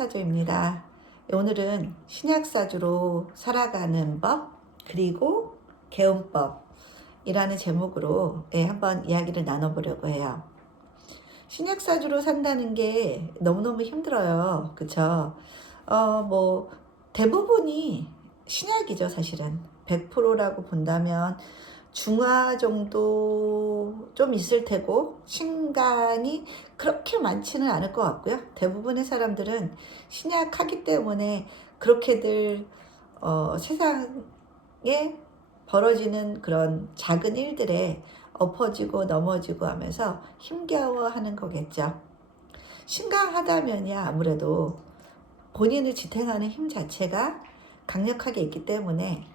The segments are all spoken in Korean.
신앙사주입니다. 오늘은 신약사주로 살아가는 법 그리고 개운법이라는 제목으로 한번 이야기를 나눠보려고 해요. 신약사주로 산다는 게 너무너무 힘들어요. 그쵸? 대부분이 신약이죠, 사실은. 100%라고 본다면 중화 정도 좀 있을 테고 신강이 그렇게 많지는 않을 것 같고요. 대부분의 사람들은 신약하기 때문에 그렇게들 세상에 벌어지는 그런 작은 일들에 엎어지고 넘어지고 하면서 힘겨워하는 거겠죠. 신강하다면야 아무래도 본인을 지탱하는 힘 자체가 강력하게 있기 때문에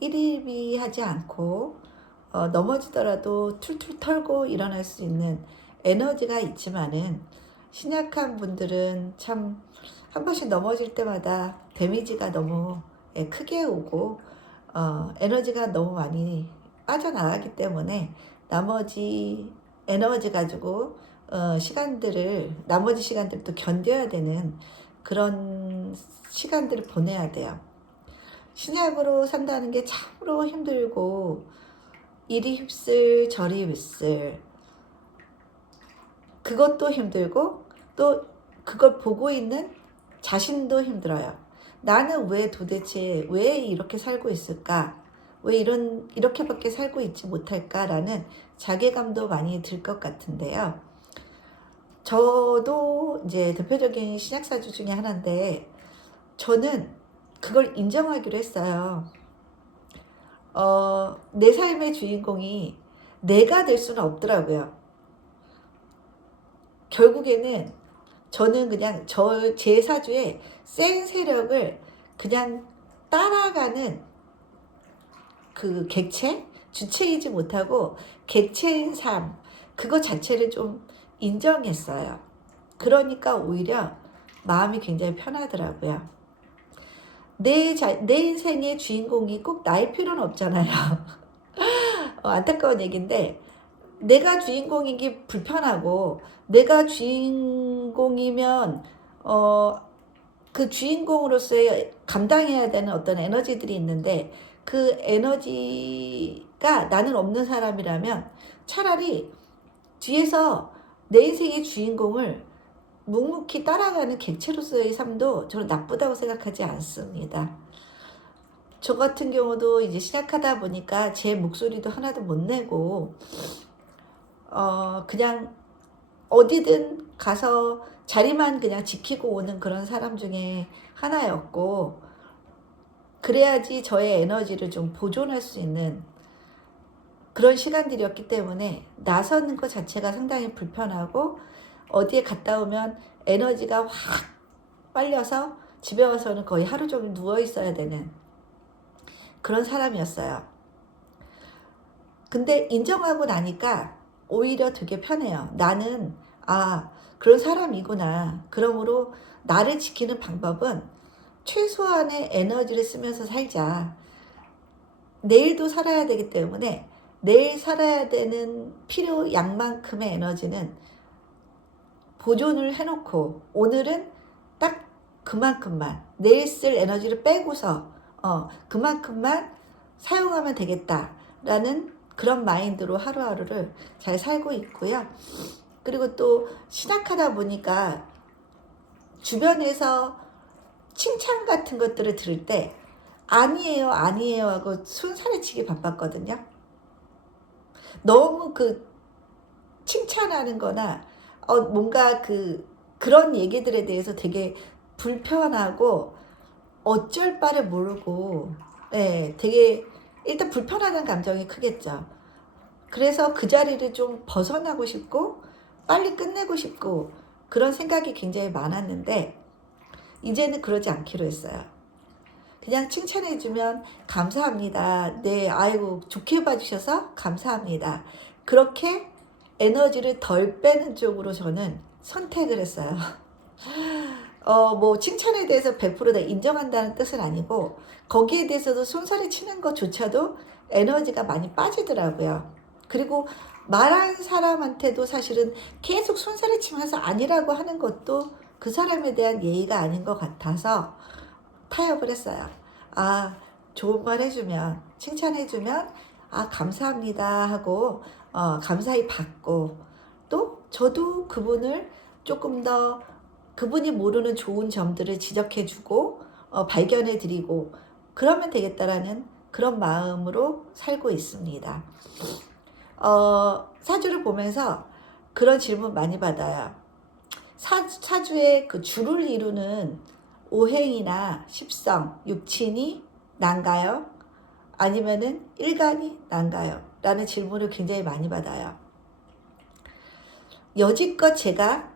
일희비하지 않고 넘어지더라도 툴툴 털고 일어날 수 있는 에너지가 있지만은 신약한 분들은 참 한 번씩 넘어질 때마다 데미지가 너무 크게 오고 에너지가 너무 많이 빠져나가기 때문에 나머지 에너지 가지고 나머지 시간들도 견뎌야 되는 그런 시간들을 보내야 돼요. 신약으로 산다는 게 참으로 힘들고 이리 휩쓸 저리 휩쓸 그것도 힘들고 또 그걸 보고 있는 자신도 힘들어요. 나는 도대체 왜 이렇게 살고 있을까? 왜 이렇게밖에 살고 있지 못할까라는 자괴감도 많이 들 것 같은데요. 저도 이제 대표적인 신약사주 중에 하나인데 저는 그걸 인정하기로 했어요. 내 삶의 주인공이 내가 될 수는 없더라고요. 결국에는 저는 그냥 제 사주의 센 세력을 그냥 따라가는 그 객체? 주체이지 못하고 객체인 삶, 그거 자체를 좀 인정했어요. 그러니까 오히려 마음이 굉장히 편하더라고요. 내 인생의 주인공이 꼭 나일 필요는 없잖아요. 안타까운 얘기인데 내가 주인공인 게 불편하고 내가 주인공이면 그 주인공으로서의 감당해야 되는 어떤 에너지들이 있는데 그 에너지가 나는 없는 사람이라면 차라리 뒤에서 내 인생의 주인공을 묵묵히 따라가는 객체로서의 삶도 저는 나쁘다고 생각하지 않습니다. 저 같은 경우도 이제 시작하다 보니까 제 목소리도 하나도 못 내고 그냥 어디든 가서 자리만 그냥 지키고 오는 그런 사람 중에 하나였고, 그래야지 저의 에너지를 좀 보존할 수 있는 그런 시간들이었기 때문에 나서는 것 자체가 상당히 불편하고 어디에 갔다 오면 에너지가 확 빨려서 집에 와서는 거의 하루 종일 누워 있어야 되는 그런 사람이었어요. 근데 인정하고 나니까 오히려 되게 편해요. 나는 그런 사람이구나. 그러므로 나를 지키는 방법은 최소한의 에너지를 쓰면서 살자. 내일도 살아야 되기 때문에 내일 살아야 되는 필요 양만큼의 에너지는 보존을 해놓고 오늘은 딱 그만큼만 내일 쓸 에너지를 빼고서 그만큼만 사용하면 되겠다라는 그런 마인드로 하루하루를 잘 살고 있고요. 그리고 또 신학하다 보니까 주변에서 칭찬 같은 것들을 들을 때 아니에요 아니에요 하고 손사래치기 바빴거든요. 너무 그 칭찬하는 거나 뭔가 그런 얘기들에 대해서 되게 불편하고 어쩔 바를 모르고 되게 일단 불편하다는 감정이 크겠죠. 그래서 그 자리를 좀 벗어나고 싶고 빨리 끝내고 싶고 그런 생각이 굉장히 많았는데 이제는 그러지 않기로 했어요. 그냥 칭찬해주면 감사합니다. 네, 아이고 좋게 봐주셔서 감사합니다. 그렇게 에너지를 덜 빼는 쪽으로 저는 선택을 했어요. 칭찬에 대해서 100%다 인정한다는 뜻은 아니고 거기에 대해서도 손살이 치는 것조차도 에너지가 많이 빠지더라고요. 그리고 말한 사람한테도 사실은 계속 손살이 치면서 아니라고 하는 것도 그 사람에 대한 예의가 아닌 것 같아서 타협을 했어요. 아, 좋은 말 해주면, 칭찬해주면, 아, 감사합니다 하고, 감사히 받고, 또 저도 그분을 조금 더 그분이 모르는 좋은 점들을 지적해주고, 발견해드리고, 그러면 되겠다라는 그런 마음으로 살고 있습니다. 사주를 보면서 그런 질문 많이 받아요. 사주의 그 주를 이루는 오행이나 십성, 육친이 난가요? 아니면은 일간이 난가요? 라는 질문을 굉장히 많이 받아요. 여지껏 제가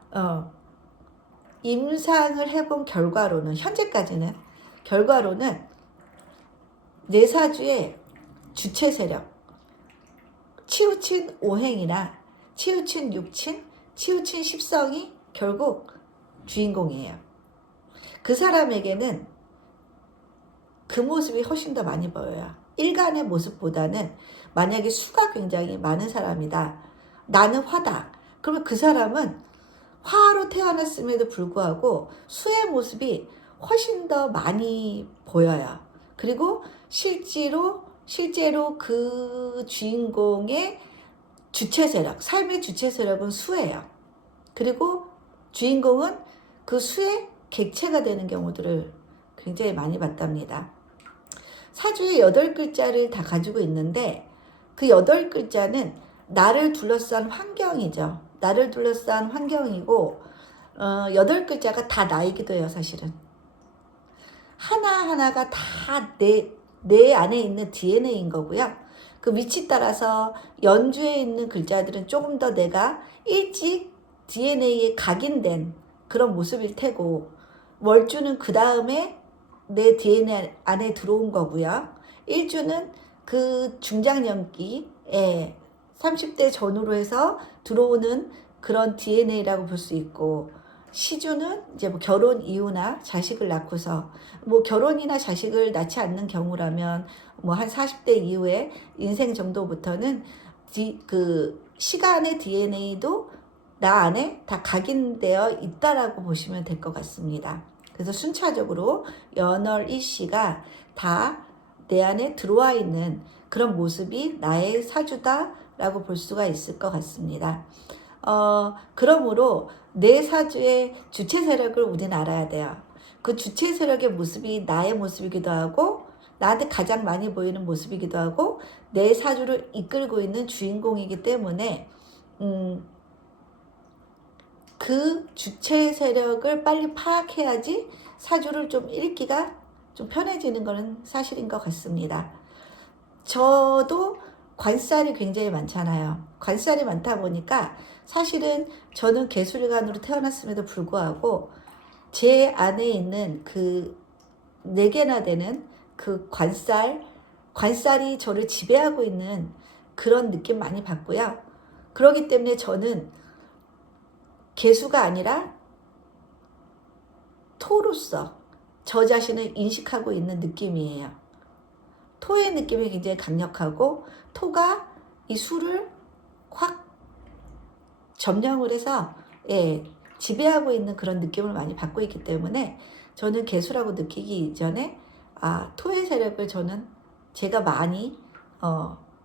임상을 해본 결과로는, 현재까지는 결과로는 내 사주의 주체 세력, 치우친 오행이나 치우친 육친, 치우친 십성이 결국 주인공이에요. 그 사람에게는 그 모습이 훨씬 더 많이 보여요. 일간의 모습보다는 만약에 수가 굉장히 많은 사람이다. 나는 화다. 그러면 그 사람은 화로 태어났음에도 불구하고 수의 모습이 훨씬 더 많이 보여요. 그리고 실제로 그 주인공의 주체 세력, 삶의 주체 세력은 수예요. 그리고 주인공은 그 수의 객체가 되는 경우들을 굉장히 많이 봤답니다. 사주의 8글자를 다 가지고 있는데 그 8글자는 나를 둘러싼 환경이죠. 나를 둘러싼 환경이고 8글자가 다 나이기도 해요. 사실은 하나하나가 다 내 안에 있는 DNA인 거고요. 그 위치 따라서 연주에 있는 글자들은 조금 더 내가 일찍 DNA에 각인된 그런 모습일 테고, 월주는 그 다음에 내 DNA 안에 들어온 거고요. 일주는 그 중장년기에 30대 전후로 해서 들어오는 그런 DNA라고 볼 수 있고, 시주는 이제 뭐 결혼 이후나 자식을 낳고서, 뭐 결혼이나 자식을 낳지 않는 경우라면 뭐 한 40대 이후에 인생 정도부터는 그 시간의 DNA도 나 안에 다 각인되어 있다라고 보시면 될 것 같습니다. 그래서 순차적으로 연월 일시가 다 내 안에 들어와 있는 그런 모습이 나의 사주다라고 볼 수가 있을 것 같습니다. 그러므로 내 사주의 주체 세력을 우리는 알아야 돼요. 그 주체 세력의 모습이 나의 모습이기도 하고, 나한테 가장 많이 보이는 모습이기도 하고, 내 사주를 이끌고 있는 주인공이기 때문에 그 주체 세력을 빨리 파악해야지 사주를 좀 읽기가 좀 편해지는 것은 사실인 것 같습니다. 저도 관살이 굉장히 많잖아요. 관살이 많다 보니까 사실은 저는 개수일간으로 태어났음에도 불구하고 제 안에 있는 그 4개나 되는 그 관살이 저를 지배하고 있는 그런 느낌 많이 받고요. 그렇기 때문에 저는 개수가 아니라 토로서 저 자신을 인식하고 있는 느낌이에요. 토의 느낌이 굉장히 강력하고, 토가 이 수를 확 점령을 해서 지배하고 있는 그런 느낌을 많이 받고 있기 때문에 저는 개수라고 느끼기 이전에 토의 세력을 저는 제가 많이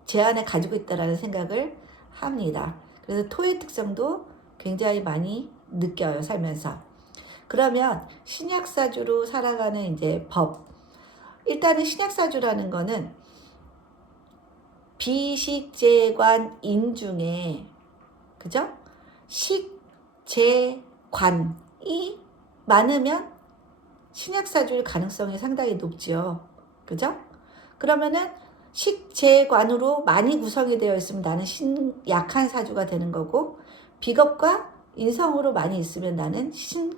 제 안에 가지고 있다라는 생각을 합니다. 그래서 토의 특성도 굉장히 많이 느껴요, 살면서. 그러면 신약사주로 살아가는 이제 법. 일단은 신약사주라는 거는 비식재관인 중에, 그죠? 식재관이 많으면 신약사주일 가능성이 상당히 높죠. 그죠? 그러면은 식재관으로 많이 구성이 되어 있으면 나는 약한 사주가 되는 거고, 비겁과 인성으로 많이 있으면 나는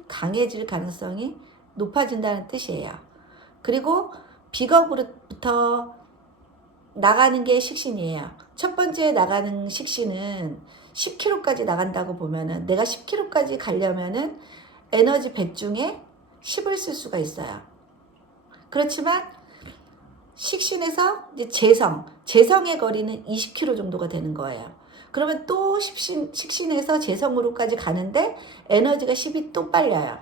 강해질 가능성이 높아진다는 뜻이에요. 그리고 비겁으로부터 나가는 게 식신이에요. 첫 번째 나가는 식신은 10kg까지 나간다고 보면은, 내가 10kg까지 가려면은 에너지 100 중에 10을 쓸 수가 있어요. 그렇지만 식신에서 이제 재성의 거리는 20km 정도가 되는 거예요. 그러면 또 식신에서 재성으로까지 가는데 에너지가 10이 또 빨려요.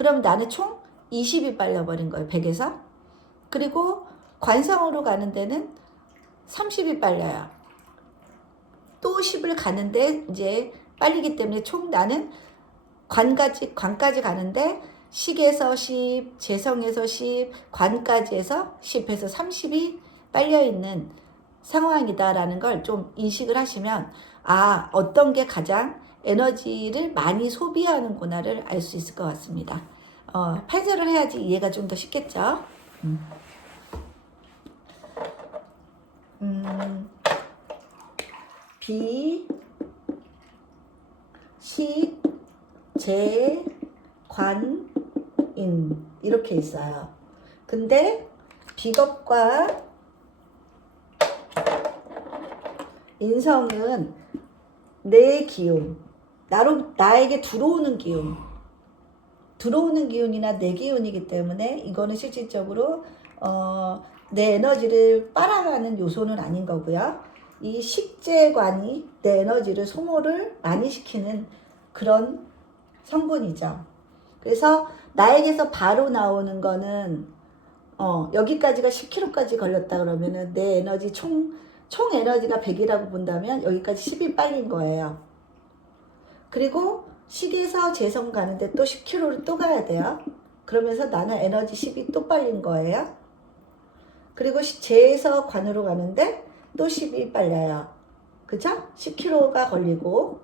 그럼 나는 총 20이 빨려버린 거예요. 100에서. 그리고 관성으로 가는 데는 30이 빨려요. 또 10을 가는데 이제 빨리기 때문에 총 나는 관까지 가는데 식에서 10, 재성에서 10, 관까지 해서 10해서 30이 빨려있는 상황이다라는 걸 좀 인식을 하시면 어떤 게 가장 에너지를 많이 소비하는구나를 알 수 있을 것 같습니다. 판서를 해야지 이해가 좀 더 쉽겠죠. 비, 식, 재, 관, 인 이렇게 있어요. 근데 비겁과 인성은 내 기운, 나에게 들어오는 기운이나 내 기운이기 때문에 이거는 실질적으로 내 에너지를 빨아가는 요소는 아닌 거고요. 이 식재관이 내 에너지를 소모를 많이 시키는 그런 성분이죠. 그래서 나에게서 바로 나오는 거는 여기까지가 10kg까지 걸렸다 그러면은 내 에너지 총 에너지가 100이라고 본다면 여기까지 10이 빨린 거예요. 그리고 식에서 재성 가는데 또 10kg를 또 가야 돼요. 그러면서 나는 에너지 10이 또 빨린 거예요. 그리고 재에서 관으로 가는데 또 10이 빨려요. 그죠? 10kg가 걸리고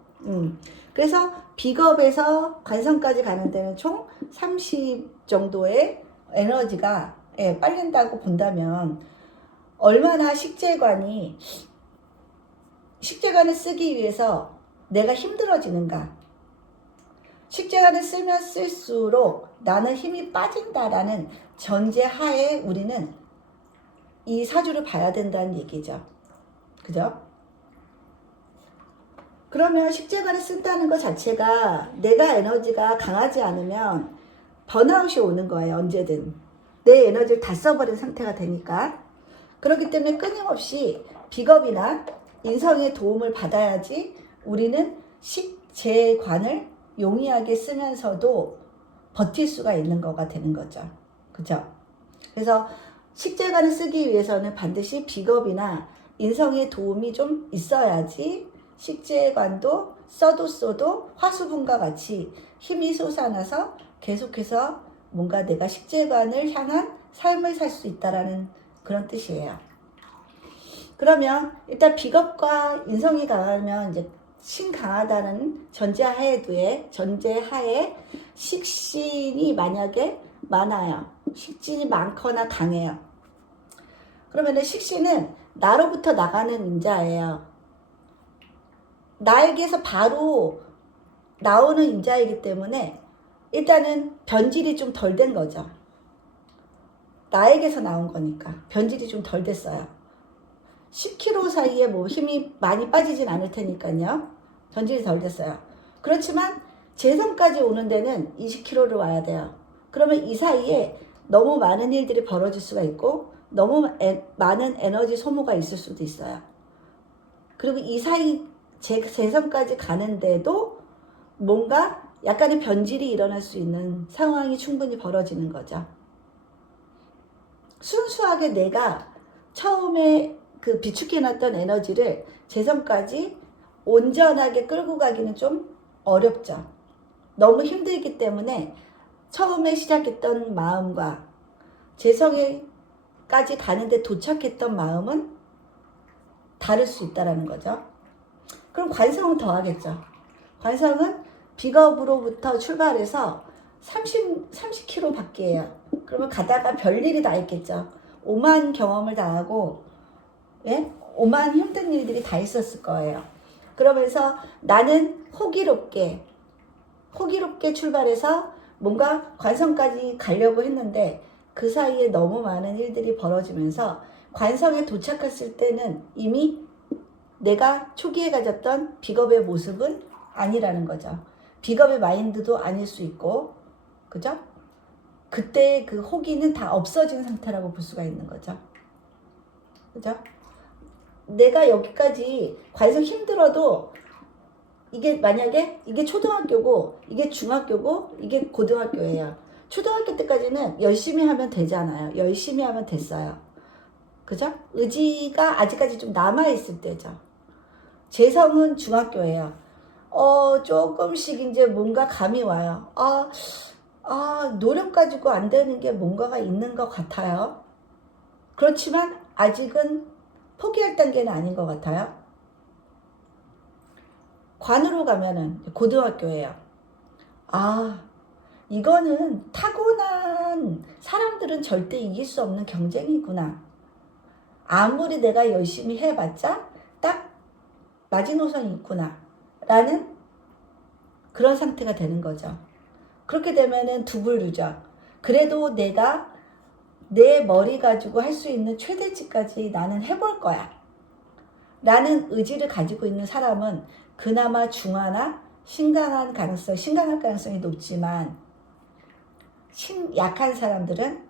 그래서 비겁에서 관성까지 가는 데는 총 30 정도의 에너지가 빨린다고 본다면 얼마나 식재관을 쓰기 위해서 내가 힘들어지는가. 식재관을 쓰면 쓸수록 나는 힘이 빠진다라는 전제하에 우리는 이 사주를 봐야 된다는 얘기죠. 그죠? 그러면 식재관을 쓴다는 것 자체가 내가 에너지가 강하지 않으면 번아웃이 오는 거예요. 언제든. 내 에너지를 다 써버린 상태가 되니까. 그렇기 때문에 끊임없이 비겁이나 인성의 도움을 받아야지 우리는 식재관을 용이하게 쓰면서도 버틸 수가 있는 거가 되는 거죠. 그죠? 그래서 식재관을 쓰기 위해서는 반드시 비겁이나 인성의 도움이 좀 있어야지 식재관도 써도 화수분과 같이 힘이 솟아나서 계속해서 뭔가 내가 식재관을 향한 삶을 살 수 있다라는 그런 뜻이에요. 그러면 일단 비겁과 인성이 강하면 이제 신 강하다는 전제하에 식신이 만약에 많아요. 식신이 많거나 강해요. 그러면 식신은 나로부터 나가는 인자예요. 나에게서 바로 나오는 인자이기 때문에 일단은 변질이 좀 덜 된 거죠. 나에게서 나온 거니까 변질이 좀 덜 됐어요. 10kg 사이에 뭐 힘이 많이 빠지진 않을 테니까요. 변질이 덜 됐어요. 그렇지만 재성까지 오는 데는 20kg를 와야 돼요. 그러면 이 사이에 너무 많은 일들이 벌어질 수가 있고 너무 많은 에너지 소모가 있을 수도 있어요. 그리고 이 사이 재성까지 가는데도 뭔가 약간의 변질이 일어날 수 있는 상황이 충분히 벌어지는 거죠. 순수하게 내가 처음에 그 비축해놨던 에너지를 재성까지 온전하게 끌고 가기는 좀 어렵죠. 너무 힘들기 때문에 처음에 시작했던 마음과 재성에까지 가는데 도착했던 마음은 다를 수 있다는 거죠. 그럼 관성은 더 하겠죠. 관성은 비겁으로부터 출발해서 30km 밖이에요. 그러면 가다가 별일이 다 있겠죠. 오만 경험을 다 하고 오만 힘든 일들이 다 있었을 거예요. 그러면서 나는 호기롭게 출발해서 뭔가 관성까지 가려고 했는데 그 사이에 너무 많은 일들이 벌어지면서 관성에 도착했을 때는 이미 내가 초기에 가졌던 비겁의 모습은 아니라는 거죠. 비겁의 마인드도 아닐 수 있고, 그죠? 그때 그 호기는 다 없어진 상태라고 볼 수가 있는 거죠. 그죠? 내가 여기까지 관성 힘들어도 이게 만약에 이게 초등학교고 이게 중학교고 이게 고등학교예요. 초등학교 때까지는 열심히 하면 되잖아요. 열심히 하면 됐어요. 그죠? 의지가 아직까지 좀 남아있을 때죠. 재성은 중학교예요. 조금씩 이제 뭔가 감이 와요. 노력 가지고 안 되는 게 뭔가가 있는 것 같아요. 그렇지만 아직은 포기할 단계는 아닌 것 같아요. 관으로 가면은 고등학교예요. 이거는 타고난 사람들은 절대 이길 수 없는 경쟁이구나. 아무리 내가 열심히 해봤자 딱 마지노선이 있구나 라는 그런 상태가 되는 거죠. 그렇게 되면은 두불류죠. 그래도 내가 내 머리 가지고 할 수 있는 최대치까지 나는 해볼 거야 라는 의지를 가지고 있는 사람은 그나마 중하나 신강할 가능성이 높지만, 약한 사람들은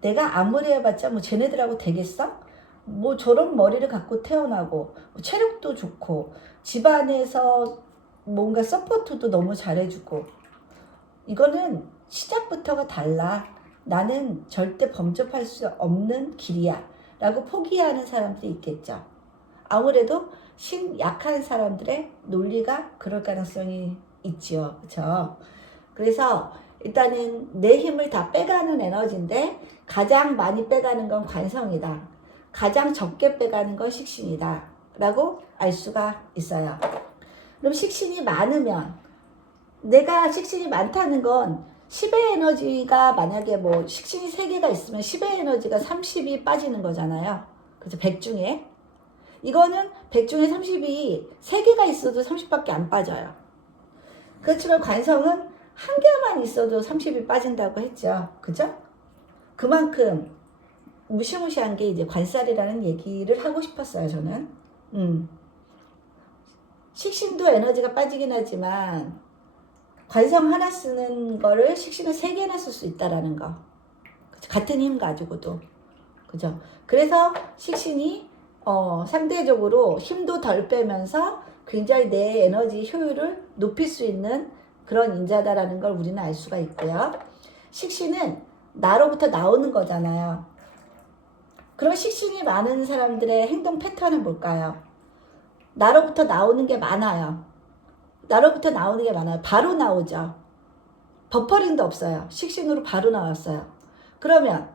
내가 아무리 해봤자 뭐 쟤네들하고 되겠어? 뭐 저런 머리를 갖고 태어나고 체력도 좋고 집안에서 뭔가 서포트도 너무 잘해주고, 이거는 시작부터가 달라. 나는 절대 범접할 수 없는 길이야 라고 포기하는 사람들이 있겠죠. 아무래도 약한 사람들의 논리가 그럴 가능성이 있지요. 그렇죠? 그래서 일단은 내 힘을 다 빼가는 에너지인데 가장 많이 빼가는 건 관성이다. 가장 적게 빼가는 건 식신이다 라고 알 수가 있어요. 그럼 식신이 많으면, 내가 식신이 많다는 건 10의 에너지가 만약에 뭐 식신이 3개가 있으면 10의 에너지가 30이 빠지는 거잖아요. 그래서 100 중에. 이거는 100 중에 30이 3개가 있어도 30밖에 안 빠져요. 그렇지만 관성은 1개만 있어도 30이 빠진다고 했죠. 그죠? 그만큼 무시무시한 게 이제 관살이라는 얘기를 하고 싶었어요, 저는. 식신도 에너지가 빠지긴 하지만 관성 하나 쓰는 거를 식신을 3개나 쓸 수 있다라는 거. 같은 힘 가지고도. 그죠? 그래서 식신이 상대적으로 힘도 덜 빼면서 굉장히 내 에너지 효율을 높일 수 있는 그런 인자다라는 걸 우리는 알 수가 있고요. 식신은 나로부터 나오는 거잖아요. 그럼 식신이 많은 사람들의 행동 패턴은 뭘까요? 나로부터 나오는 게 많아요. 나로부터 나오는 게 많아요. 바로 나오죠. 버퍼링도 없어요. 식신으로 바로 나왔어요. 그러면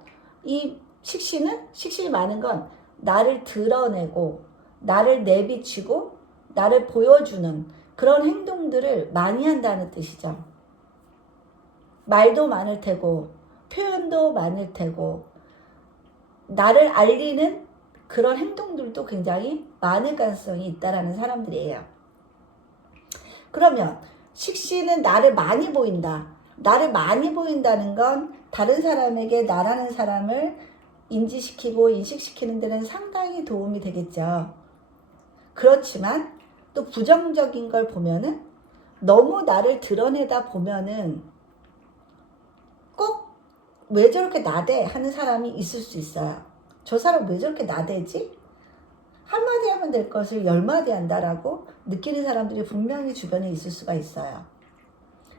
이 식신이 많은 건 나를 드러내고 나를 내비치고 나를 보여주는 그런 행동들을 많이 한다는 뜻이죠. 말도 많을 테고 표현도 많을 테고 나를 알리는 그런 행동들도 굉장히 많을 가능성이 있다라는 사람들이에요. 그러면 식신은 나를 많이 보인다. 나를 많이 보인다는 건 다른 사람에게 나라는 사람을 인지시키고 인식시키는 데는 상당히 도움이 되겠죠. 그렇지만 또 부정적인 걸 보면은, 너무 나를 드러내다 보면은 꼭 왜 저렇게 나대 하는 사람이 있을 수 있어요. 저 사람 왜 저렇게 나대지? 한마디 하면 될 것을 10마디 한다라고 느끼는 사람들이 분명히 주변에 있을 수가 있어요.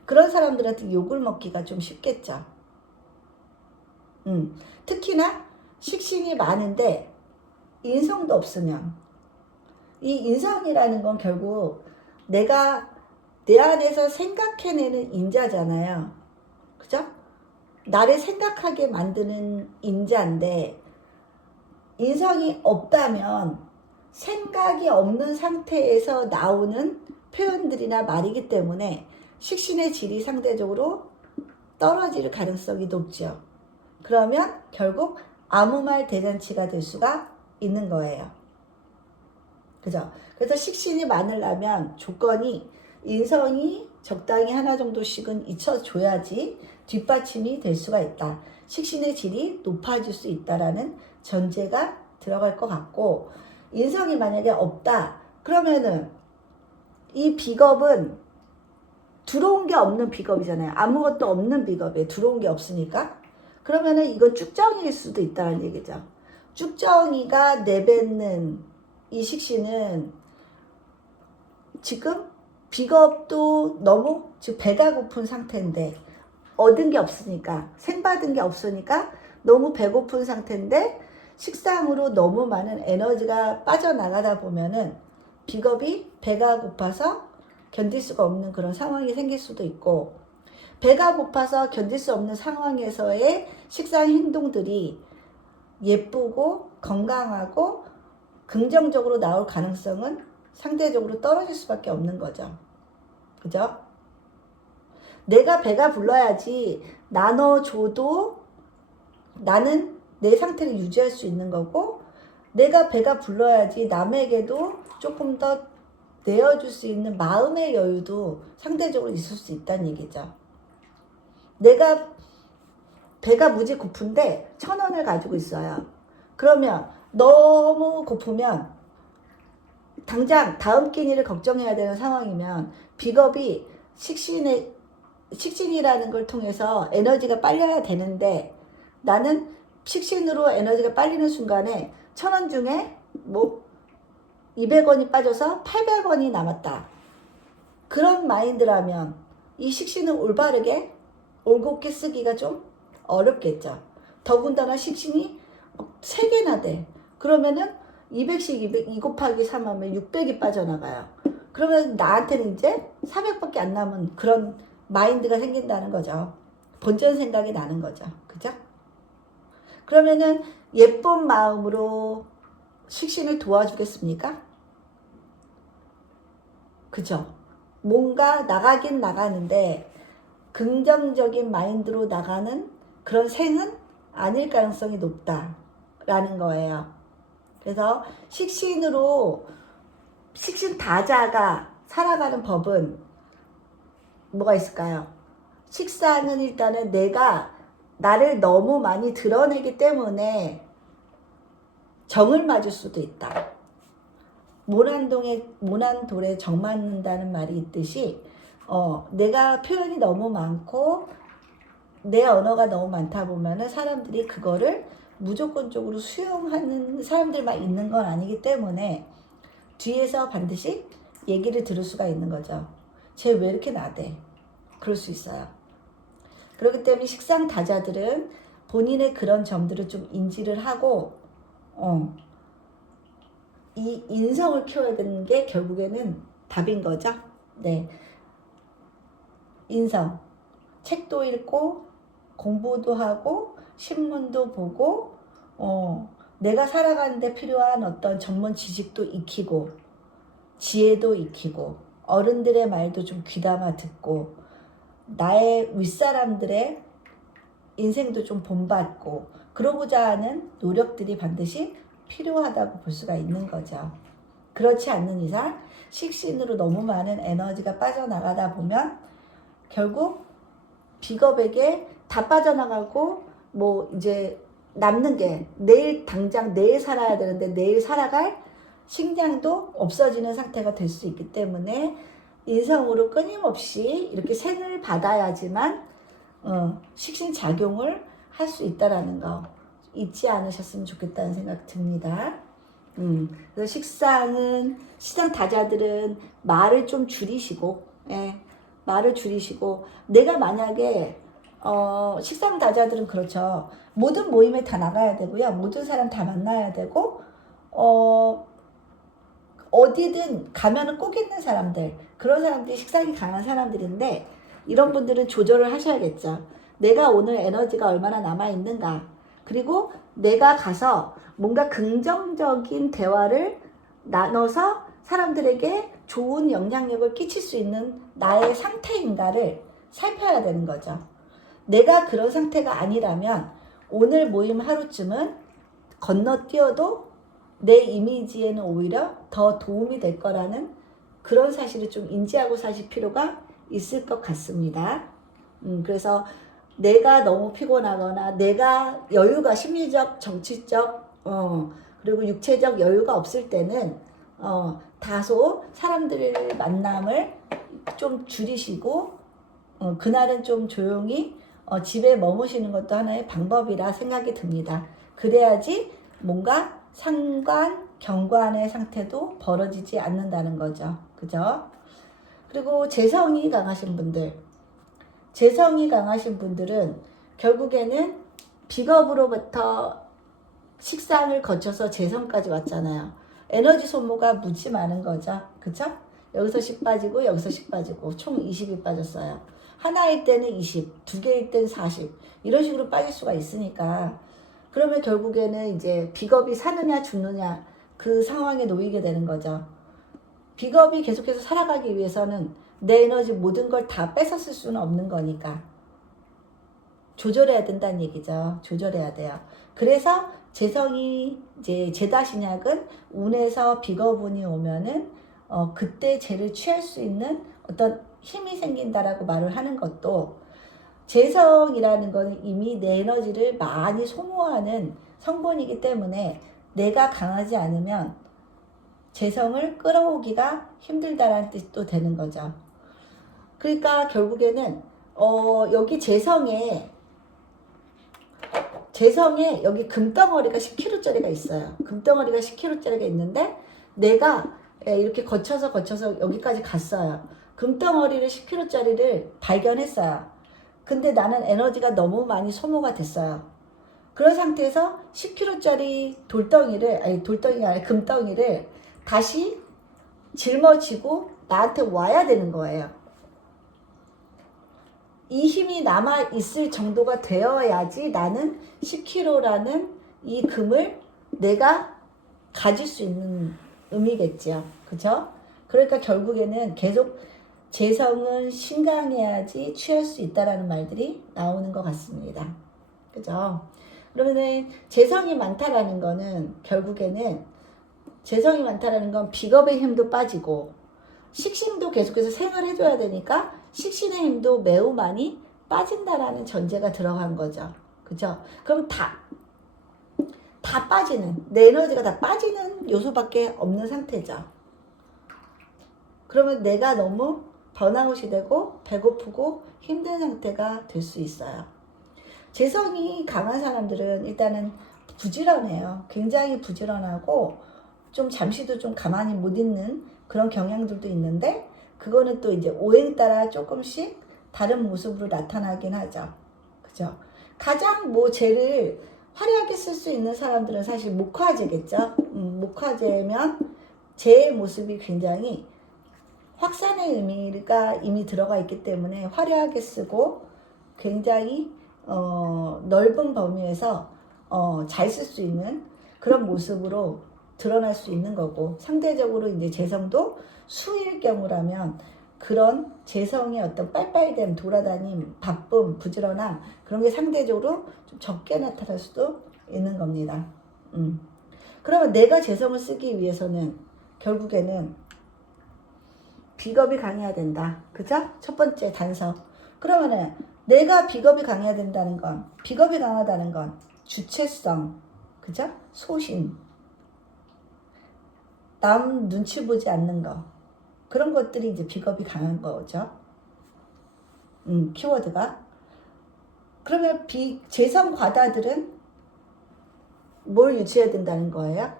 그런 사람들한테 욕을 먹기가 좀 쉽겠죠. 특히나 식신이 많은데 인성도 없으면, 이 인성이라는 건 결국 내가 내 안에서 생각해내는 인자잖아요. 그죠? 나를 생각하게 만드는 인자인데, 인성이 없다면 생각이 없는 상태에서 나오는 표현들이나 말이기 때문에 식신의 질이 상대적으로 떨어질 가능성이 높죠. 그러면 결국 아무 말 대잔치가 될 수가 있는 거예요. 그죠? 그래서 식신이 많으려면 조건이, 인성이 적당히 하나 정도씩은 잊혀줘야지 뒷받침이 될 수가 있다. 식신의 질이 높아질 수 있다라는 전제가 들어갈 것 같고, 인성이 만약에 없다 그러면은 이 비겁은 들어온 게 없는 비겁이잖아요. 아무것도 없는 비겁이에요. 들어온 게 없으니까. 그러면은 이건 쭉정이일 수도 있다는 얘기죠. 쭉정이가 내뱉는 이 식신은 지금 비겁도 너무 지금 배가 고픈 상태인데 얻은 게 없으니까, 생받은 게 없으니까 너무 배고픈 상태인데 식상으로 너무 많은 에너지가 빠져나가다 보면은 비겁이 배가 고파서 견딜 수가 없는 그런 상황이 생길 수도 있고, 배가 고파서 견딜 수 없는 상황에서의 식상 행동들이 예쁘고 건강하고 긍정적으로 나올 가능성은 상대적으로 떨어질 수밖에 없는 거죠. 그죠? 내가 배가 불러야지 나눠줘도 나는 내 상태를 유지할 수 있는 거고, 내가 배가 불러야지 남에게도 조금 더 내어줄 수 있는 마음의 여유도 상대적으로 있을 수 있다는 얘기죠. 내가 배가 무지 고픈데 1,000원을 가지고 있어요. 그러면 너무 고프면 당장 다음 끼니를 걱정해야 되는 상황이면 비겁이 식신이라는 걸 통해서 에너지가 빨려야 되는데, 나는 식신으로 에너지가 빨리는 순간에 1,000원 중에 뭐 200원이 빠져서 800원이 남았다. 그런 마인드라면 이 식신을 올바르게 올곧게 쓰기가 좀 어렵겠죠. 더군다나 식신이 3개나 돼. 그러면은 200씩 2 곱하기 3 하면 600이 빠져나가요. 그러면 나한테는 이제 400밖에 안 남은 그런 마인드가 생긴다는 거죠. 본전 생각이 나는 거죠. 그죠? 그러면은 예쁜 마음으로 식신을 도와주겠습니까? 그죠? 뭔가 나가긴 나가는데 긍정적인 마인드로 나가는 그런 생은 아닐 가능성이 높다라는 거예요. 그래서 식신으로, 식신 다자가 살아가는 법은 뭐가 있을까요? 식상은 일단은 내가 나를 너무 많이 드러내기 때문에 정을 맞을 수도 있다. 모난돌에 정 맞는다는 말이 있듯이 내가 표현이 너무 많고 내 언어가 너무 많다 보면은 사람들이 그거를 무조건적으로 수용하는 사람들만 있는 건 아니기 때문에 뒤에서 반드시 얘기를 들을 수가 있는 거죠. 쟤 왜 이렇게 나대? 그럴 수 있어요. 그렇기 때문에 식상 다자들은 본인의 그런 점들을 좀 인지를 하고 이 인성을 키워야 되는 게 결국에는 답인 거죠. 네, 인성. 책도 읽고 공부도 하고 신문도 보고 내가 살아가는데 필요한 어떤 전문 지식도 익히고 지혜도 익히고 어른들의 말도 좀 귀담아 듣고 나의 윗사람들의 인생도 좀 본받고 그러고자 하는 노력들이 반드시 필요하다고 볼 수가 있는 거죠. 그렇지 않는 이상 식신으로 너무 많은 에너지가 빠져나가다 보면 결국 비겁에게 다 빠져나가고 뭐 이제 남는 게 당장 내일 살아야 되는데 내일 살아갈 식량도 없어지는 상태가 될 수 있기 때문에 인성으로 끊임없이 이렇게 생을 받아야지만 식신 작용을 할 수 있다라는 거 잊지 않으셨으면 좋겠다는 생각 듭니다. 그래서 식상 다자들은 말을 좀 줄이시고, 말을 줄이시고, 내가 만약에 식상 다자들은 그렇죠. 모든 모임에 다 나가야 되고요. 모든 사람 다 만나야 되고, 어디든 가면은 꼭 있는 사람들, 그런 사람들이 식상이 강한 사람들인데, 이런 분들은 조절을 하셔야겠죠. 내가 오늘 에너지가 얼마나 남아있는가, 그리고 내가 가서 뭔가 긍정적인 대화를 나눠서 사람들에게 좋은 영향력을 끼칠 수 있는 나의 상태인가를 살펴야 되는 거죠. 내가 그런 상태가 아니라면 오늘 모임 하루쯤은 건너뛰어도 내 이미지에는 오히려 더 도움이 될 거라는 그런 사실을 좀 인지하고 사실 필요가 있을 것 같습니다. 그래서 내가 너무 피곤하거나 내가 여유가 심리적, 정치적, 그리고 육체적 여유가 없을 때는 다소 사람들의 만남을 좀 줄이시고 그날은 좀 조용히 집에 머무시는 것도 하나의 방법이라 생각이 듭니다. 그래야지 뭔가 상관, 경관의 상태도 벌어지지 않는다는 거죠. 그죠? 그리고 재성이 강하신 분들, 재성이 강하신 분들은 결국에는 비겁으로부터 식상을 거쳐서 재성까지 왔잖아요. 에너지 소모가 무지 많은 거죠. 그쵸? 여기서 10 빠지고 여기서 10 빠지고 총 20이 빠졌어요. 하나일 때는 20, 두 개일 땐 40 이런 식으로 빠질 수가 있으니까 그러면 결국에는 이제 비겁이 사느냐 죽느냐 그 상황에 놓이게 되는 거죠. 비겁이 계속해서 살아가기 위해서는 내 에너지 모든 걸 다 뺏었을 수는 없는 거니까 조절해야 된다는 얘기죠. 조절해야 돼요. 그래서 재성이 이제 제다신약은 운에서 비겁운이 오면은 그때 재를 취할 수 있는 어떤 힘이 생긴다라고 말을 하는 것도 재성이라는 건 이미 내 에너지를 많이 소모하는 성분이기 때문에 내가 강하지 않으면 재성을 끌어오기가 힘들다라는 뜻도 되는 거죠. 그러니까 결국에는 여기 재성에 여기 금덩어리가 10kg짜리가 있어요. 금덩어리가 10kg짜리가 있는데 내가 이렇게 거쳐서 여기까지 갔어요. 금덩어리를 10kg짜리를 발견했어요. 근데 나는 에너지가 너무 많이 소모가 됐어요. 그런 상태에서 10kg짜리 돌덩이가 아니라 금덩이를 다시 짊어지고 나한테 와야 되는 거예요. 이 힘이 남아 있을 정도가 되어야지 나는 10kg라는 이 금을 내가 가질 수 있는 의미겠죠. 그죠? 그러니까 결국에는 계속 재성은 신강해야지 취할 수 있다라는 말들이 나오는 것 같습니다. 그죠? 그러면은 재성이 많다라는 거는 결국에는 재성이 많다라는 건 비겁의 힘도 빠지고 식신도 계속해서 생활해줘야 되니까 식신의 힘도 매우 많이 빠진다라는 전제가 들어간 거죠. 그죠? 그럼 다 빠지는, 내 에너지가 다 빠지는 요소밖에 없는 상태죠. 그러면 내가 너무 번아웃이 되고 배고프고 힘든 상태가 될 수 있어요. 재성이 강한 사람들은 일단은 부지런해요. 굉장히 부지런하고 좀 잠시도 좀 가만히 못 있는 그런 경향들도 있는데 그거는 또 이제 오행 따라 조금씩 다른 모습으로 나타나긴 하죠. 그죠? 가장 재를 화려하게 쓸 수 있는 사람들은 사실 목화제겠죠. 목화제면 제의 모습이 굉장히 확산의 의미가 이미 들어가 있기 때문에 화려하게 쓰고 굉장히 넓은 범위에서 잘 쓸 수 있는 그런 모습으로 드러날 수 있는 거고 상대적으로 이제 재성도 수일 경우라면 그런 재성의 어떤 빨빨됨, 돌아다님, 바쁨, 부지런함 그런 게 상대적으로 좀 적게 나타날 수도 있는 겁니다. 그러면 내가 재성을 쓰기 위해서는 결국에는 비겁이 강해야 된다. 그죠? 첫 번째 단서. 그러면은 내가 비겁이 강해야 된다는 건 비겁이 강하다는 건 주체성, 그죠? 소신, 남 눈치 보지 않는 거 그런 것들이 이제 비겁이 강한 거죠. 키워드가. 그러면 재성 과다들은 뭘 유지해야 된다는 거예요?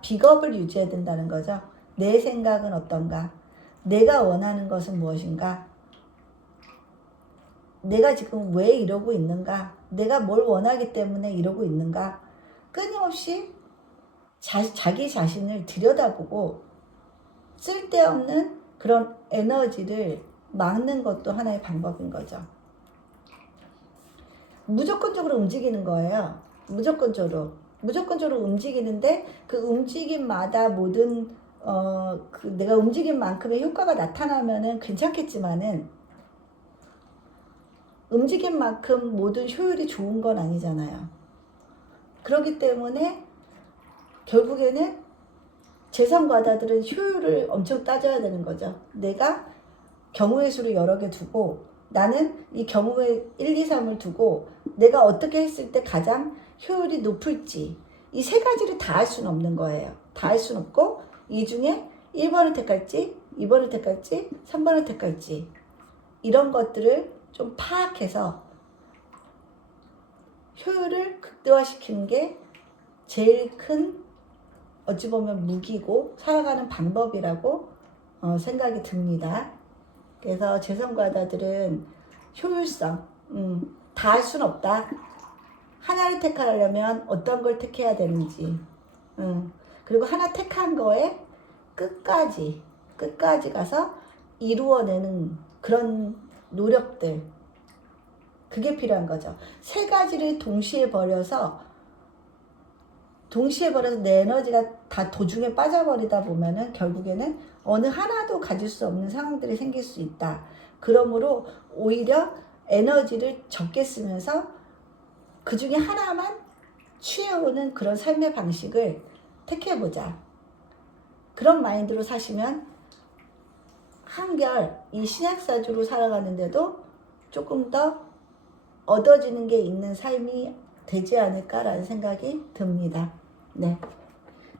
비겁을 유지해야 된다는 거죠. 내 생각은 어떤가? 내가 원하는 것은 무엇인가? 내가 지금 왜 이러고 있는가? 내가 뭘 원하기 때문에 이러고 있는가? 끊임없이 자기 자신을 들여다보고 쓸데없는 그런 에너지를 막는 것도 하나의 방법인 거죠. 무조건적으로 움직이는 거예요. 무조건적으로 움직이는데 그 움직임마다 모든 내가 움직인 만큼의 효과가 나타나면은 괜찮겠지만은 움직인 만큼 모든 효율이 좋은 건 아니잖아요. 그렇기 때문에 결국에는 재성과다들은 효율을 엄청 따져야 되는 거죠. 내가 경우의 수를 여러 개 두고 나는 이 경우의 1, 2, 3을 두고 내가 어떻게 했을 때 가장 효율이 높을지 이 세 가지를 다 할 수는 없는 거예요. 다 할 수는 없고 이 중에 1번을 택할지 2번을 택할지 3번을 택할지 이런 것들을 좀 파악해서 효율을 극대화시키는 게 제일 큰 어찌 보면 무기고 살아가는 방법이라고 생각이 듭니다. 그래서 재성과다들은 효율성, 다 할 수는 없다. 하나를 택하려면 어떤 걸 택해야 되는지, 그리고 하나 택한 거에 끝까지 가서 이루어내는 그런 노력들, 그게 필요한 거죠. 세 가지를 동시에 버려서 내 에너지가 다 도중에 빠져버리다 보면은 결국에는 어느 하나도 가질 수 없는 상황들이 생길 수 있다. 그러므로 오히려 에너지를 적게 쓰면서 그 중에 하나만 취해오는 그런 삶의 방식을 택해보자. 그런 마인드로 사시면 한결 이 신약사주로 살아가는데도 조금 더 얻어지는 게 있는 삶이 되지 않을까라는 생각이 듭니다. 네.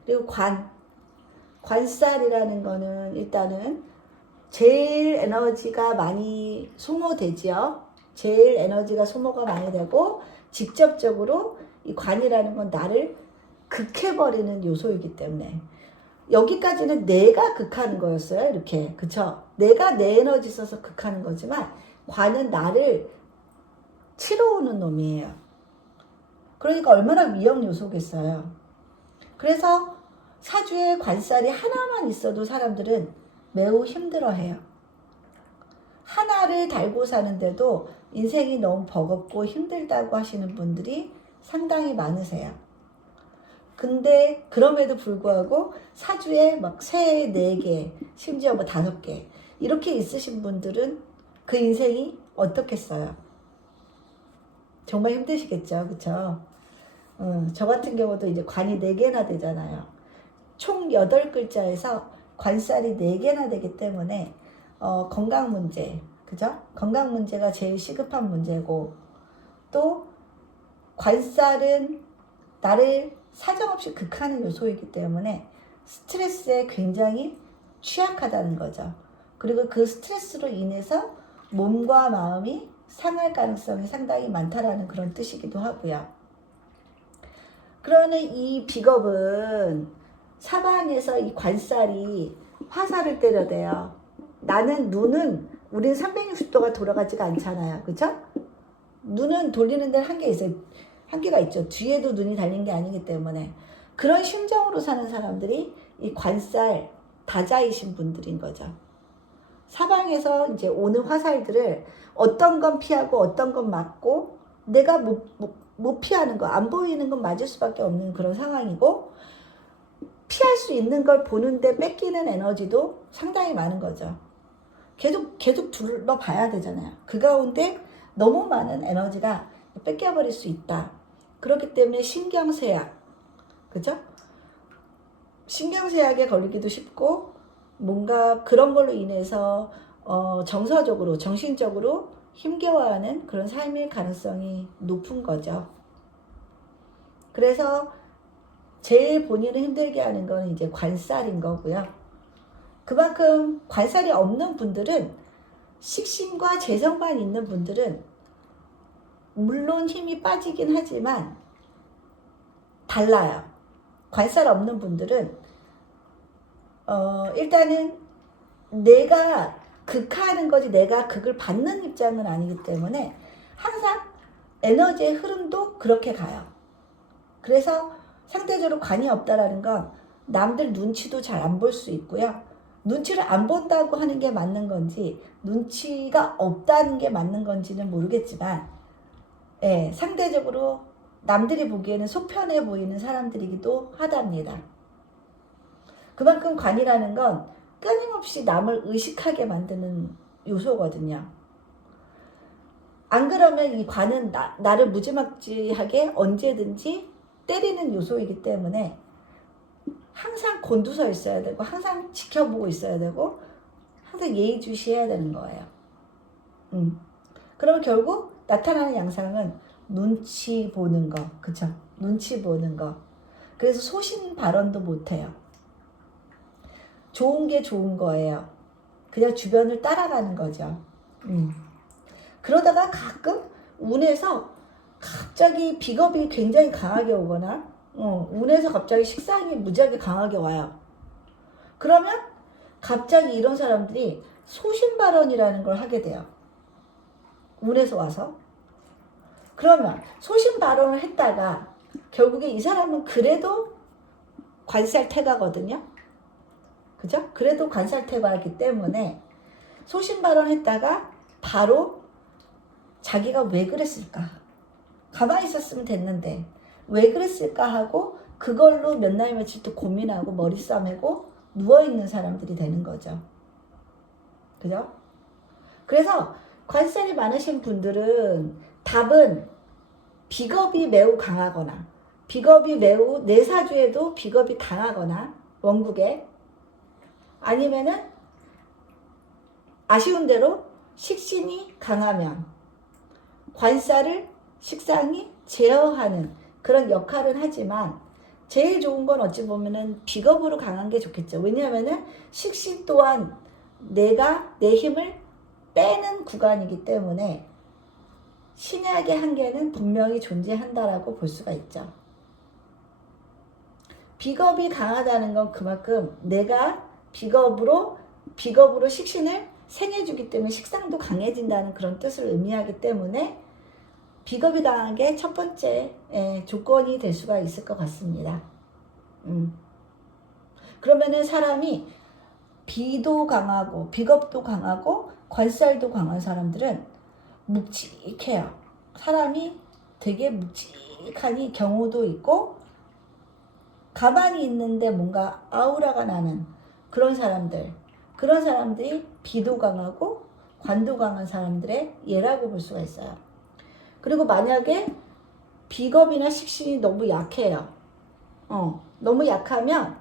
그리고 관살이라는 거는 일단은 제일 에너지가 많이 소모되지요. 제일 에너지가 소모가 많이 되고 직접적으로 이 관이라는 건 나를 극해버리는 요소이기 때문에 여기까지는 내가 극하는 거였어요. 이렇게. 그쵸? 내가 내 에너지 써서 극하는 거지만 관은 나를 치러오는 놈이에요. 그러니까 얼마나 위험 요소겠어요. 그래서 사주에 관살이 하나만 있어도 사람들은 매우 힘들어해요. 하나를 달고 사는데도 인생이 너무 버겁고 힘들다고 하시는 분들이 상당히 많으세요. 근데 그럼에도 불구하고 사주에 막 3, 4개, 심지어 뭐 5개 이렇게 있으신 분들은 그 인생이 어떻겠어요? 정말 힘드시겠죠. 그쵸? 저 같은 경우도 이제 관이 4개나 되잖아요. 총 8글자에서 관살이 4개나 되기 때문에 건강 문제, 그죠? 건강 문제가 제일 시급한 문제고, 또 관살은 나를 사정없이 극하는 요소이기 때문에 스트레스에 굉장히 취약하다는 거죠. 그리고 그 스트레스로 인해서 몸과 마음이 상할 가능성이 상당히 많다라는 그런 뜻이기도 하고요. 그러는 이 비겁은 사방에서 이 관살이 화살을 때려대요. 눈은 우린 360도가 돌아가지가 않잖아요. 그쵸? 눈은 돌리는 데는 한계가 있죠. 뒤에도 눈이 달린 게 아니기 때문에. 그런 심정으로 사는 사람들이 이 관살 다자이신 분들인 거죠. 사방에서 이제 오는 화살들을 어떤 건 피하고 어떤 건 맞고, 내가 못 피하는 거, 안 보이는 건 맞을 수밖에 없는 그런 상황이고, 피할 수 있는 걸 보는데 뺏기는 에너지도 상당히 많은 거죠. 계속 둘러봐야 되잖아요. 그 가운데 너무 많은 에너지가 뺏겨버릴 수 있다. 그렇기 때문에 신경쇠약, 그죠? 신경쇠약에 걸리기도 쉽고, 뭔가 그런 걸로 인해서 정서적으로, 정신적으로 힘겨워하는 그런 삶일 가능성이 높은 거죠. 그래서 제일 본인을 힘들게 하는 건 이제 관살인 거고요. 그만큼 관살이 없는 분들은, 식신과 재성만 있는 분들은 물론 힘이 빠지긴 하지만 달라요. 관살 없는 분들은 일단은 내가 극하는 거지 내가 극을 받는 입장은 아니기 때문에 항상 에너지의 흐름도 그렇게 가요. 그래서 상대적으로 관이 없다라는 건 남들 눈치도 잘 안 볼 수 있고요. 눈치를 안 본다고 하는 게 맞는 건지 눈치가 없다는 게 맞는 건지는 모르겠지만, 예, 상대적으로 남들이 보기에는 속편해 보이는 사람들이기도 하답니다. 그만큼 관이라는 건 끊임없이 남을 의식하게 만드는 요소거든요. 안 그러면 이 관은 나를 무지막지하게 언제든지 때리는 요소이기 때문에 항상 곤두서 있어야 되고, 항상 지켜보고 있어야 되고, 항상 예의주시해야 되는 거예요. 그러면 결국 나타나는 양상은 눈치 보는 거, 그쵸? 눈치 보는 거. 그래서 소신 발언도 못해요. 좋은 게 좋은 거예요. 그냥 주변을 따라가는 거죠. 그러다가 가끔 운에서 갑자기 비겁이 굉장히 강하게 오거나, 운에서 갑자기 식상이 무지하게 강하게 와요. 그러면 갑자기 이런 사람들이 소신발언이라는 걸 하게 돼요. 운에서 와서. 그러면 소신발언을 했다가 결국에 이 사람은 그래도 관살태가거든요. 그죠? 그래도 관살태가이기 때문에 소신발언했다가 바로 자기가 왜 그랬을까? 가만히 있었으면 됐는데 왜 그랬을까 하고 그걸로 몇 날 며칠 또 고민하고 머리 싸매고 누워있는 사람들이 되는 거죠. 그죠? 그래서 관살이 많으신 분들은 답은 비겁이 매우 강하거나 비겁이 매우 내사주에도 비겁이 강하거나 원국에 아니면은 아쉬운 대로 식신이 강하면 관살을 식상이 제어하는 그런 역할은 하지만 제일 좋은 건 어찌 보면은 비겁으로 강한 게 좋겠죠. 왜냐하면은 식신 또한 내가 내 힘을 빼는 구간이기 때문에 신약의 한계는 분명히 존재한다라고 볼 수가 있죠. 비겁이 강하다는 건 그만큼 내가 비겁으로 식신을 생해주기 때문에 식상도 강해진다는 그런 뜻을 의미하기 때문에 비겁이 강한 게 첫 번째 조건이 될 수가 있을 것 같습니다. 그러면은 사람이 비도 강하고 비겁도 강하고 관살도 강한 사람들은 묵직해요. 사람이 되게 묵직하니 경우도 있고 가만히 있는데 뭔가 아우라가 나는 그런 사람들이 비도 강하고 관도 강한 사람들의 예라고 볼 수가 있어요. 그리고 만약에 비겁이나 식신이 너무 약해요. 너무 약하면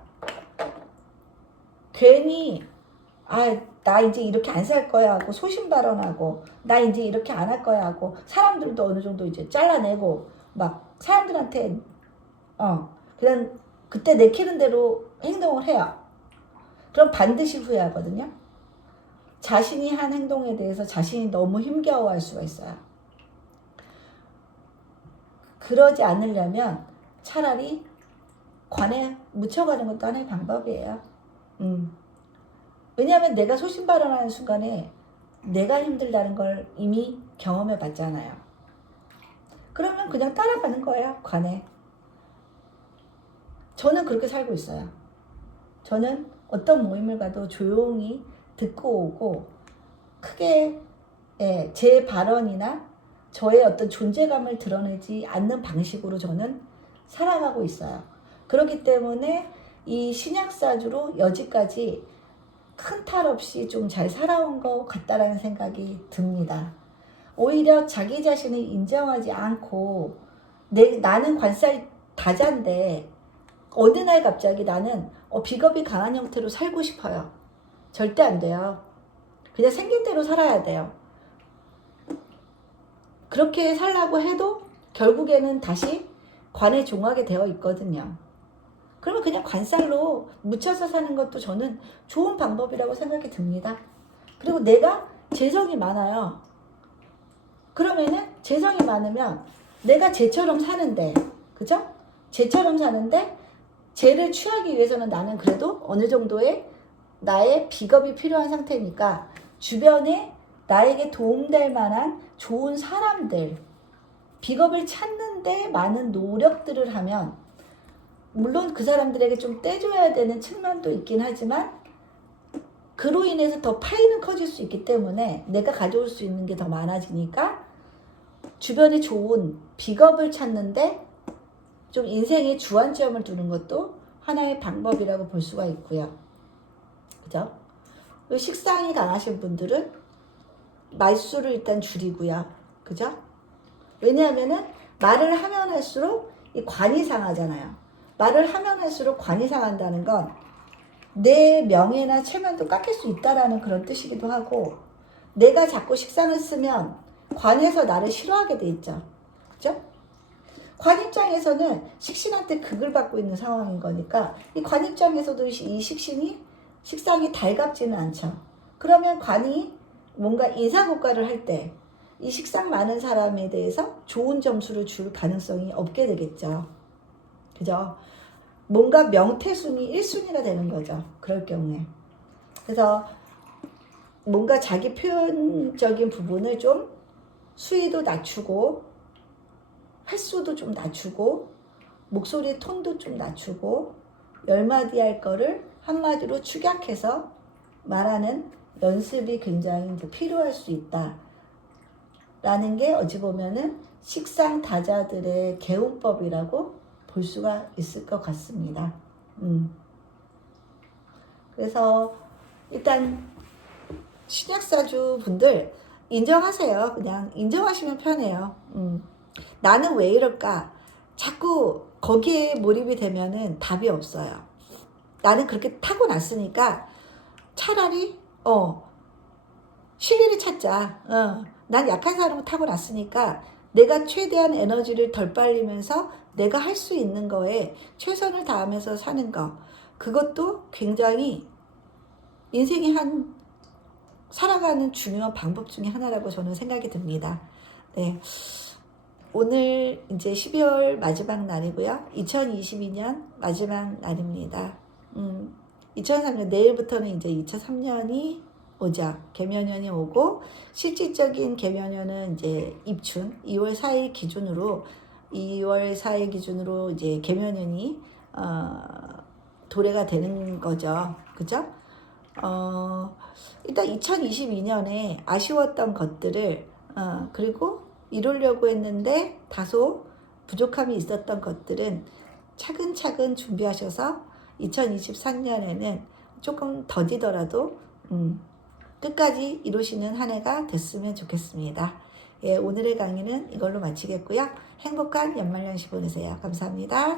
괜히 나 이제 이렇게 안 살 거야 하고 소신발언하고 나 이제 이렇게 안 할 거야 하고 사람들도 어느 정도 이제 잘라내고 막 사람들한테 그냥 그때 내키는 대로 행동을 해요. 그럼 반드시 후회하거든요. 자신이 한 행동에 대해서 자신이 너무 힘겨워할 수가 있어요. 그러지 않으려면 차라리 관에 묻혀가는 것도 하나의 방법이에요. 왜냐하면 내가 소신발언하는 순간에 내가 힘들다는 걸 이미 경험해 봤잖아요. 그러면 그냥 따라가는 거예요. 관에. 저는 그렇게 살고 있어요. 저는 어떤 모임을 가도 조용히 듣고 오고 크게 제 발언이나 저의 어떤 존재감을 드러내지 않는 방식으로 저는 살아가고 있어요. 그렇기 때문에 이 신약사주로 여지까지 큰 탈 없이 좀 잘 살아온 것 같다라는 생각이 듭니다. 오히려 자기 자신을 인정하지 않고 나는 관살 다자인데 어느 날 갑자기 나는 비겁이 강한 형태로 살고 싶어요. 절대 안 돼요. 그냥 생긴 대로 살아야 돼요. 그렇게 살라고 해도 결국에는 다시 관에 종하게 되어 있거든요. 그러면 그냥 관살로 묻혀서 사는 것도 저는 좋은 방법이라고 생각이 듭니다. 그리고 내가 재성이 많아요. 그러면은 재성이 많으면 내가 쟤처럼 사는데, 그죠? 쟤처럼 사는데 쟤를 취하기 위해서는 나는 그래도 어느 정도의 나의 비겁이 필요한 상태니까 주변에 나에게 도움될 만한 좋은 사람들, 비겁을 찾는데 많은 노력들을 하면 물론 그 사람들에게 좀 떼줘야 되는 측면도 있긴 하지만 그로 인해서 더 파이는 커질 수 있기 때문에 내가 가져올 수 있는 게 더 많아지니까 주변에 좋은 비겁을 찾는데 좀 인생의 주안점을 두는 것도 하나의 방법이라고 볼 수가 있고요. 그죠? 식상이 강하신 분들은 말수를 일단 줄이고요. 그죠? 왜냐하면은 말을 하면 할수록 이 관이 상하잖아요. 말을 하면 할수록 관이 상한다는 건 내 명예나 체면도 깎일 수 있다라는 그런 뜻이기도 하고 내가 자꾸 식상을 쓰면 관에서 나를 싫어하게 돼 있죠. 그죠? 관 입장에서는 식신한테 극을 받고 있는 상황인 거니까 이 관 입장에서도 이 식상이 달갑지는 않죠. 그러면 관이 뭔가 인사고과를 할 때 이 식상 많은 사람에 대해서 좋은 점수를 줄 가능성이 없게 되겠죠. 그죠? 뭔가 명태순위 1순위가 되는 거죠. 그럴 경우에. 그래서 뭔가 자기 표현적인 부분을 좀 수위도 낮추고 횟수도 좀 낮추고 목소리 톤도 좀 낮추고 10마디 할 거를 한마디로 축약해서 말하는 연습이 굉장히 이제 필요할 수 있다 라는 게 어찌 보면은 식상다자들의 개운법이라고 볼 수가 있을 것 같습니다. 그래서 일단 신약사주 분들 인정하세요. 그냥 인정하시면 편해요. 나는 왜 이럴까? 자꾸 거기에 몰입이 되면은 답이 없어요. 나는 그렇게 타고났으니까 차라리 실리를 찾자. 난 약한 사람을 타고났으니까 내가 최대한 에너지를 덜 빨리면서 내가 할 수 있는 거에 최선을 다하면서 사는 거, 그것도 굉장히 인생의 한 살아가는 중요한 방법 중에 하나라고 저는 생각이 듭니다. 네. 오늘 이제 12월 마지막 날이고요. 2022년 마지막 날입니다. 2003년, 내일부터는 이제 2003년이 오죠. 개면연이 오고, 실질적인 개면연은 이제 입춘, 2월 4일 기준으로, 이제 개면연이, 도래가 되는 거죠. 그죠? 일단 2022년에 아쉬웠던 것들을, 그리고 이루려고 했는데 다소 부족함이 있었던 것들은 차근차근 준비하셔서 2023년에는 조금 더디더라도 끝까지 이루시는 한 해가 됐으면 좋겠습니다. 예, 오늘의 강의는 이걸로 마치겠고요. 행복한 연말연시 보내세요. 감사합니다.